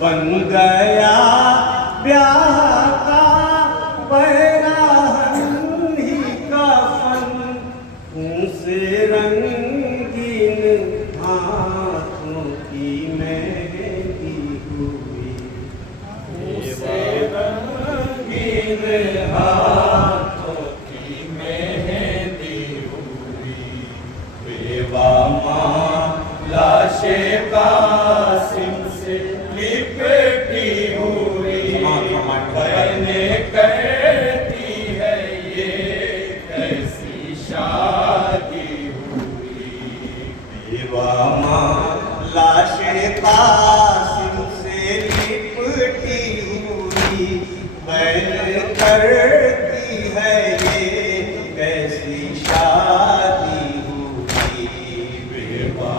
बन गया ब्याह का पैराहन ही कफन, उनसे रंगीन हाथों की मेहंदी हुई, उनसे रंगीन हाथों की मेहंदी हुई। बेवा माँ लाशे कासिम से लिपटी हुई, बहने कहती है ये कैसी शादी हुई। बेवा माँ लाशे कासिम से लिपटी हुई, बहन करती है ये कैसी शादी हुई। बेवा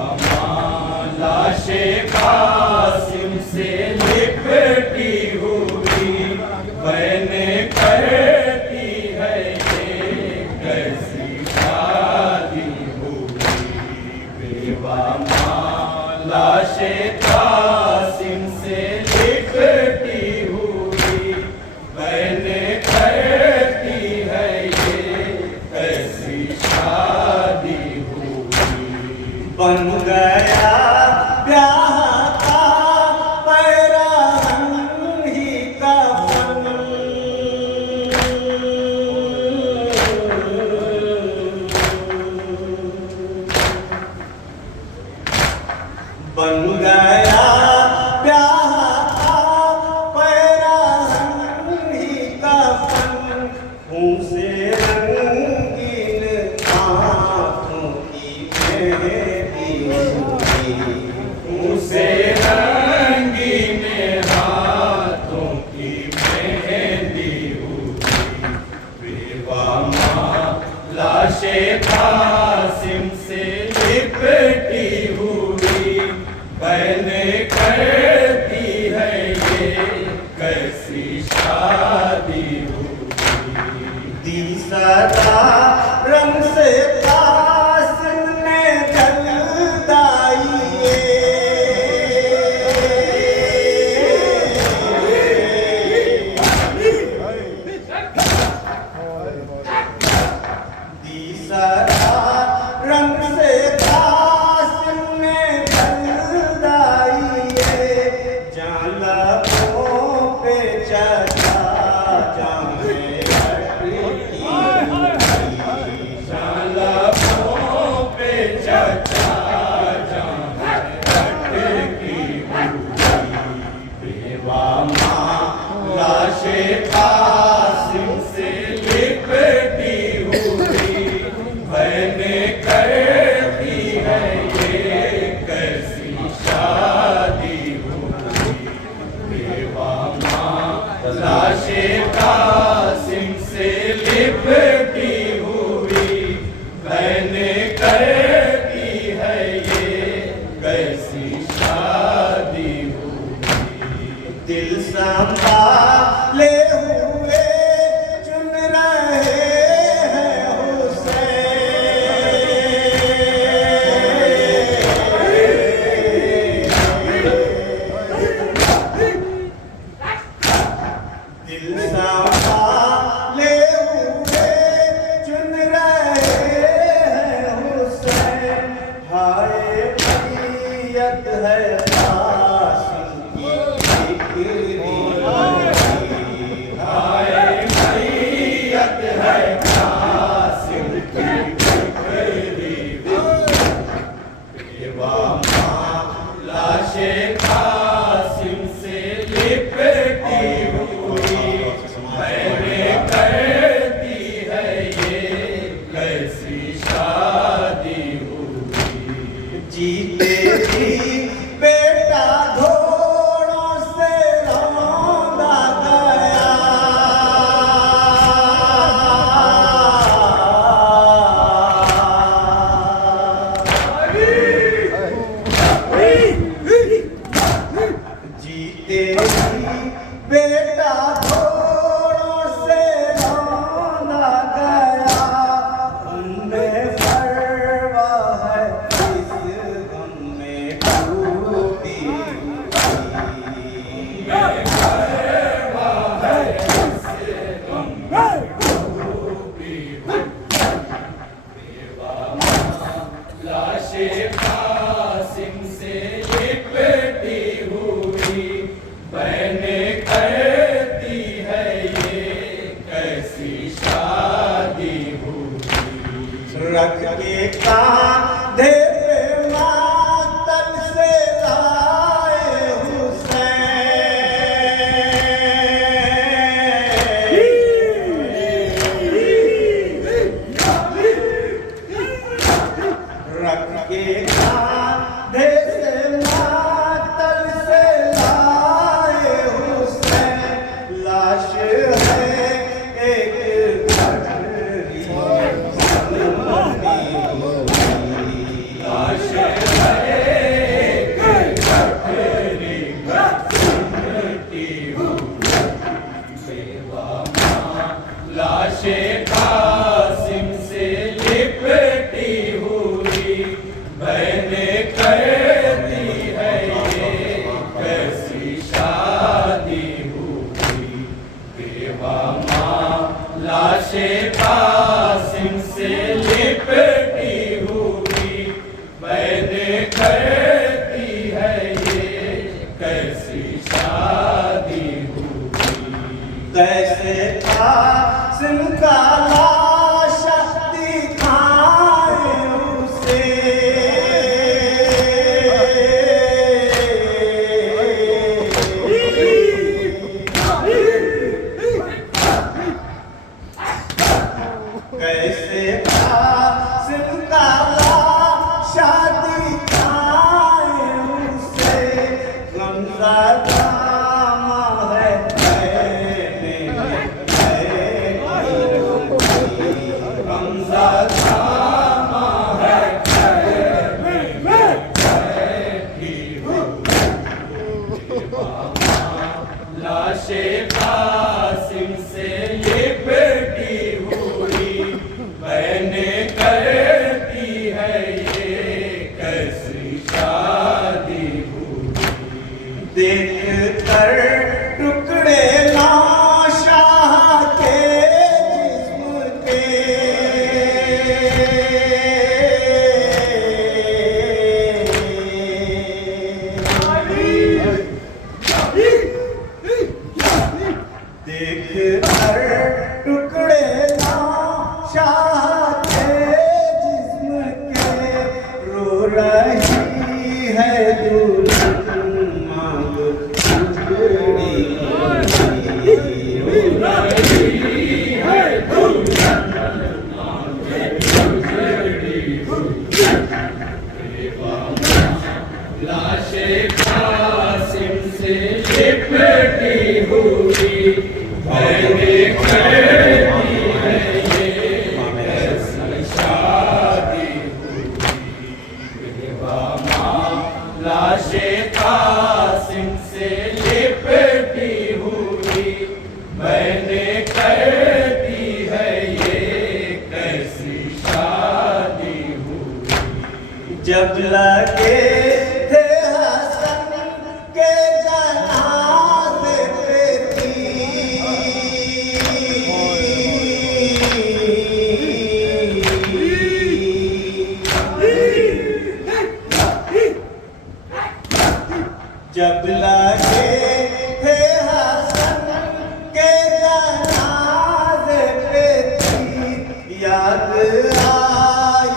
लाशे कासिम से लिपटी हुई, बहने कहती है ये कैसी शादी हुई। बेवा माँ लाशे कासिम से लिपटी हुई, बहने कहती है ये कैसी शादी हुई। बन गया ब्याह का पैराहन ही कफन, बन गया ब्याह का पैराहन ही कफन, उनसे रंगीन हाथों की मेहंदी हुई, उनसे रंगीन हाथों की मेहंदी हुई। बेवा माँ लाशे कासिम से लिपटी हुई, बहने कहती है ये कैसी शादी हुई। दी सदा रंग से कासिम ने जलदाई, दी सदा रंग से कासिम ने जलदाई, जालबों पे चढ़ा जामे अटकी हुई, जालबों पे चढ़ा जामे अटकी हुई। बेवा माँ लाशे कासिम से लिपटी हुई, बहने कहती है ये कैसी शादी हुई। बेवा माँ लाशे कासिम से लिपटी हुई, बहने कहती है ये कैसी शादी हुई। दिल संभाले हुए चुन रहे हैं दिल संभाले हुए चुन रहे हैं हुसैन, हाय मैयत है कासिम की फिक्री, हाय मैयत है कासिम की फिक्री। बेवा माँ लाशे कासिम से लिपटी हुई, मैंने कहती है ये कैसी शादी हुई। जीते जी बेटा घोड़ों से रौंदा गया, जीते जी बेटा घोड़ों से रौंदा गया, उनमें फरवा है इस गम में टूटी हुई। कैसी शादी हुई। कैसे कासिम का लाशा दिखाए उसे, कैसे कासिम का लाशा दिखाए उसे, गमज़दा है लाशे कासिम से लिपटी हुई मैंने करती है ये कैसी शादी हुई। देख कर टुकड़े शाह के जिस्म के, देख कर टुकड़े शाह के जिस्म के, रो रही है दुल्हन मांग उजड़ी, रो रही है दुल्हन मांग उजड़ी। लाशे कासिम से लिपटी हुई मैंने करती है ये कैसी शादी हुई। लाशे कासिम से लिपटी हुई मैंने करती है ये कैसी शादी हुई। जब लगे थे हसन के जनाजे पे जब लगे थे हसन के जनाजे पे थी, याद आई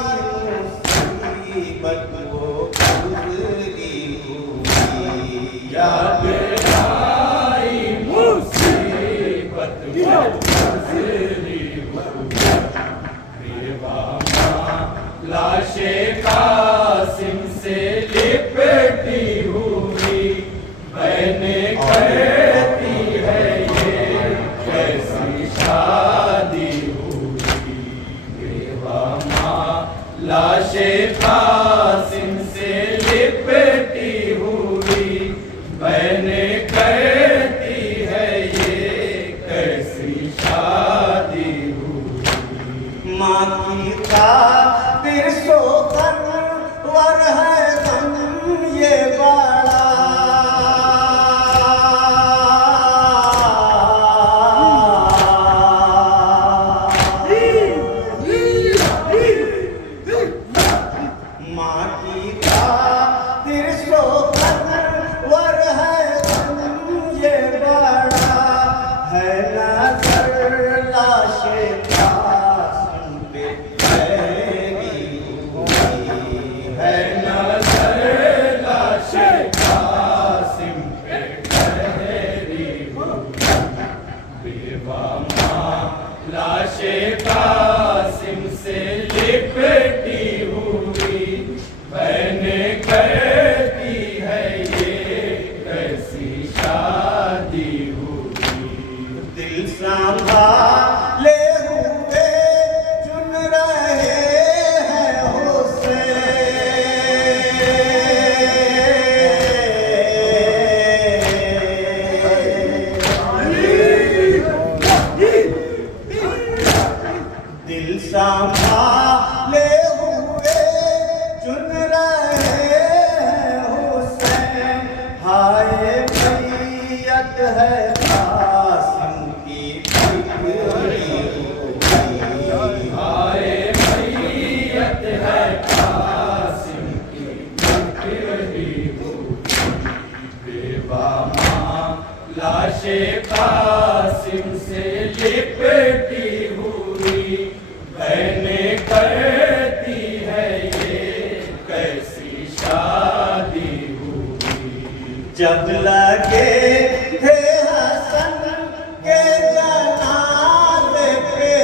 मुसीबत वो गुजरी हुई, याद आई मुसीबत वो गुजरी हुई। लाशे कासिम से लिपटी हुई मैंने करती है ये कैसी शादी हुई। लाशे कासिम से लिपटी हुई मैंने करती है ये कैसी शादी हुई। माँ की खातिर सोखन वर है गम ये बड़ा, माँ की खातिर सोखन वर है गम ये बड़ा, है नजर लाशे कासिम पे ठहरी हुई, है नजर लाशे कासिम पे ठहरी हुई। लाशे कासिम से लिपटी हुई मैंने करती है ये कैसी शादी हुई। दिल संभाले हुए चुन रहे हैं दिल संभाले हुए चुन रहे हैं हुसैन, हाय मैयत है कासिम की बिखरी हुई, हाय मैयत है कासिम की बिखरी हुई। लाशे कासिम से लिपटी हुई बहनें करती है ये कैसी शादी हुई। जब लगे थे हसन के जनाज़े पे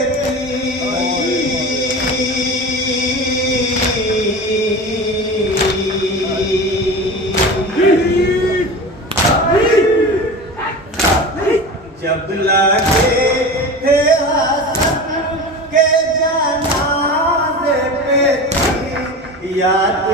जब लगे थे हसन के जनाज़े पे याद